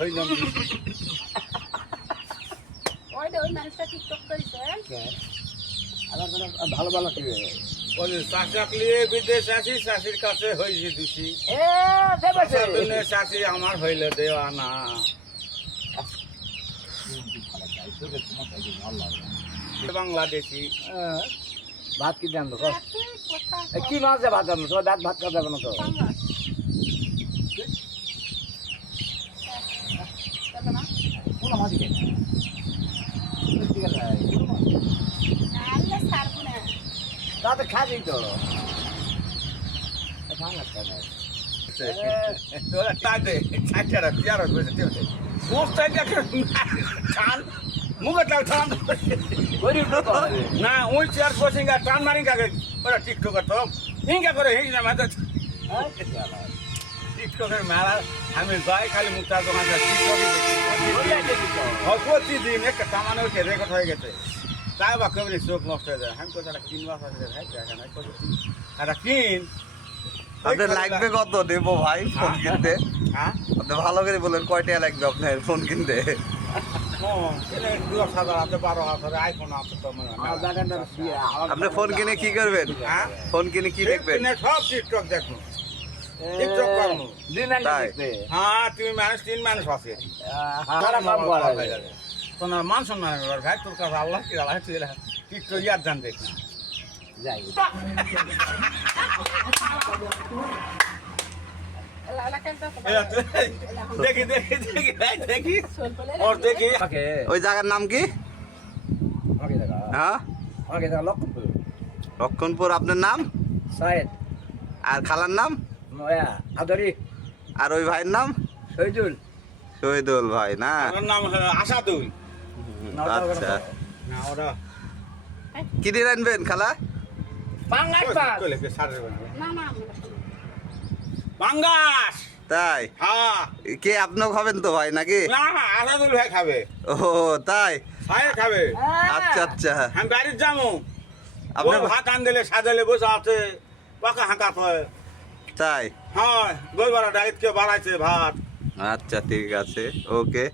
হইলাম ওই মানুষটা টিকটক করেছে আমার কোনো ভালো ভালো কি ওই চাচাকলিয়ে বিদেশ আসি চাষির কাছে হয়েছে দোষী এ দেবছে চাষি আমার হইল দেওয়া না বাংলাদেশি ভাত কি দেন তো কি মাছ দিয়ে ভাত দেন তো দাঁত ভাত খাওয়া যাবে না তো কোন মাছ কি তাতে খাবি তো না ওই চেয়ার বসে টান মারি কাকে ওরা টিকটকার তো হিংকা করে হিংসা মাথা টিকটকের মেলা আমি যাই খালি মুখটা দোকান প্রতিদিন একটা টামানে উঠে রেকর্ড হয়ে গেছে তাই বা কেমনি চোখ নষ্ট হয়ে যায় আমি কোথাও একটা কিনবা একটা কিন আপনার লাগবে কত দেবো ভাই ফোন কিনতে হ্যাঁ আপনি ভালো করে বলেন কয় টাকা লাগবে আপনার ফোন কিনতে 12,000 আইফোন আছে তো আপনি ফোন কিনে কি করবেন হ্যাঁ ফোন কিনে কি দেখবেন সব টিকটক দেখুন টিকটক করবো তাই হ্যাঁ তুমি মানুষ 3 মানুষ আছে তোমার মান সম্মান ভাই তোর কাছে আল্লাহ কি আল্লাহ তুই টিকটক ইয়ার জান দেখ যাই দেখি দেখি দেখি দেখি ওর দেখি ওই জায়গার নাম কি আমাকে দেখা হ্যাঁ আমাকে দেখা লক্ষণপুর লক্ষণপুর আপনার নাম সাইদ আর খালার নাম নয়া আদরি আর ওই ভাইয়ের নাম শহীদুল শহীদুল ভাই না ওর নাম আসাদুল আচ্ছা না ওরা কি দিয়ে আনবেন খালা পাঙ্গাস পাস কইলে কে সারে বানাবে না না বাঙ্গাস তাই হ্যাঁ কে আপনিও খাবেন তো ভাই নাকি না আসাদুল ভাই খাবে ও তাই সায়ে খাবে আচ্ছা আচ্ছা আমি বাড়ির যাবো আপনার আপনার ভাত আন দিলে সাজালে বসে আছে পাকা হাঁকা হয় তাই হ্যাঁ গোলবারা ডাইট কে বাড়াইছে ভাত আচ্ছা ঠিক আছে ওকে